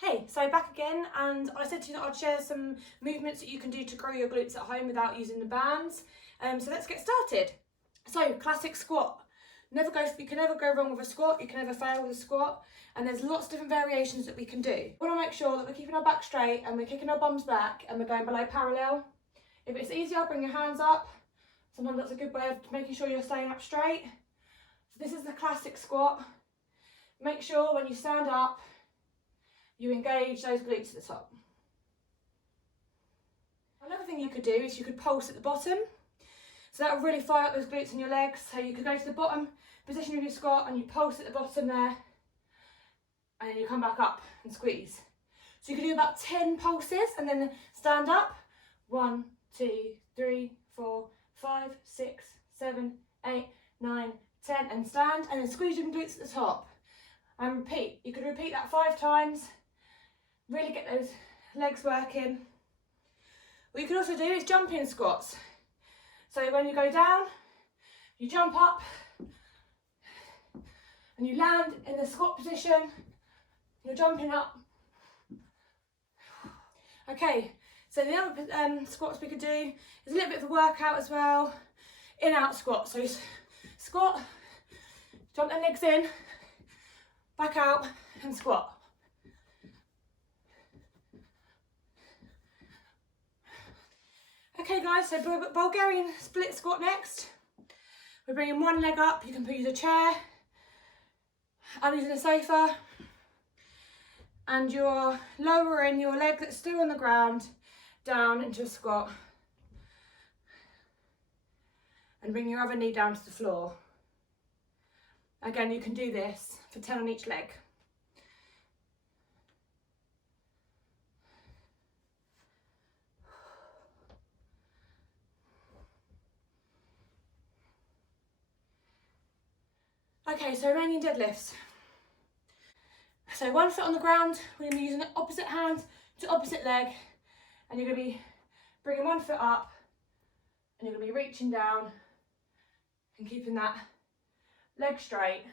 Hey, so back again, and I said to you that I'd share some movements that you can do to grow your glutes at home without using the bands. So let's get started. So classic squat. You can never go wrong with a squat, you can never fail with a squat, and there's lots of different variations that we can do. We want to make sure that we're keeping our back straight and we're kicking our bums back and we're going below parallel. If it's easier, bring your hands up. Sometimes that's a good way of making sure you're staying up straight. So this is the classic squat. Make sure when you stand up, you engage those glutes at the top. Another thing you could do is you could pulse at the bottom. So that will really fire up those glutes in your legs. So you could go to the bottom position of your squat and you pulse at the bottom there. And then you come back up and squeeze. So you can do about 10 pulses and then stand up. 1, 2, 3, 4, 5, 6, 7, 8, 9, 10 and stand. And then squeeze your glutes at the top. And repeat. You could repeat that 5 times. Really get those legs working. What you can also do is jumping squats. So when you go down, you jump up and you land in the squat position. You're jumping up. Okay, so the other squats we could do is a little bit of a workout as well. In-out squat. So squat, jump the legs in, back out and squat. Okay guys, so Bulgarian split squat next. We're bringing one leg up. You can use a chair. I'm using a sofa. And you're lowering your leg that's still on the ground down into a squat. And bring your other knee down to the floor. Again, you can do this for 10 on each leg. Okay, so Romanian deadlifts. So one foot on the ground, we're going to be using the opposite hand to opposite leg, and you're going to be bringing one foot up, and you're going to be reaching down and keeping that leg straight.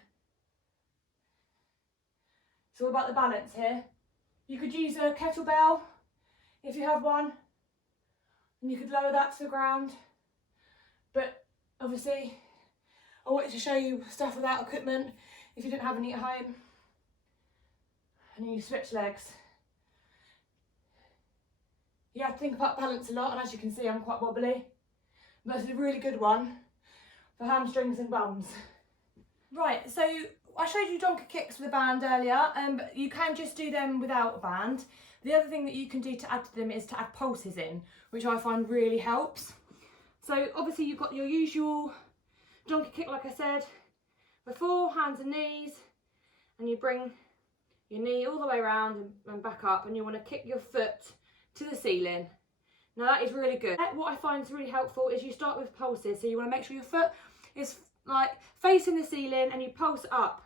It's all about the balance here. You could use a kettlebell if you have one, and you could lower that to the ground, but obviously I wanted to show you stuff without equipment if you didn't have any at home. And then you switch legs. You have to think about balance a lot, and as you can see I'm quite wobbly. But it's a really good one for hamstrings and bums. Right, so I showed you donkey kicks with a band earlier, but you can just do them without a band. The other thing that you can do to add to them is to add pulses in, which I find really helps. So obviously you've got your usual donkey kick, like I said before, hands and knees, and you bring your knee all the way around and back up, and you want to kick your foot to the ceiling. Now that is really good. What I find is really helpful is you start with pulses, so you want to make sure your foot is like facing the ceiling and you pulse up.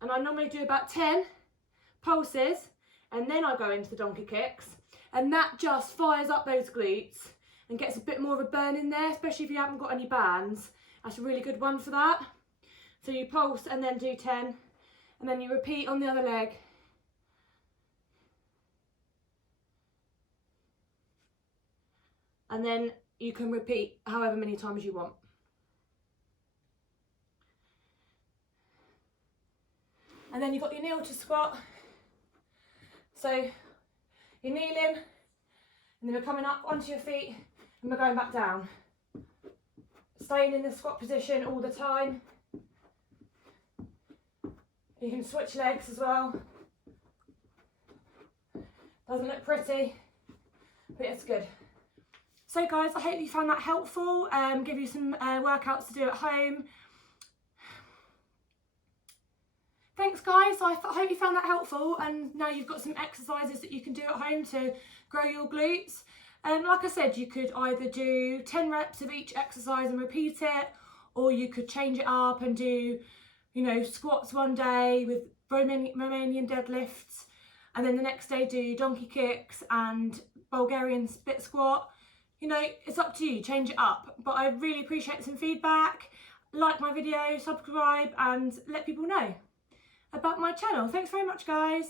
And I normally do about 10 pulses and then I go into the donkey kicks, and that just fires up those glutes and gets a bit more of a burn in there, especially if you haven't got any bands. That's a really good one for that. So you pulse and then do 10, and then you repeat on the other leg. And then you can repeat however many times you want. And then you've got your kneel to squat. So you're kneeling, and then we're coming up onto your feet, and we're going back down. Staying in the squat position all the time. You can switch legs as well. Doesn't look pretty, but it's good. So guys, I hope you found that helpful. Give you some workouts to do at home. Thanks guys, I hope you found that helpful, and now you've got some exercises that you can do at home to grow your glutes. Like I said, you could either do 10 reps of each exercise and repeat it, or you could change it up and do, you know, squats one day with Romanian deadlifts, and then the next day do donkey kicks and Bulgarian split squat. You know, it's up to you, change it up. But I really appreciate some feedback. Like my video, subscribe, and let people know about my channel. Thanks very much guys.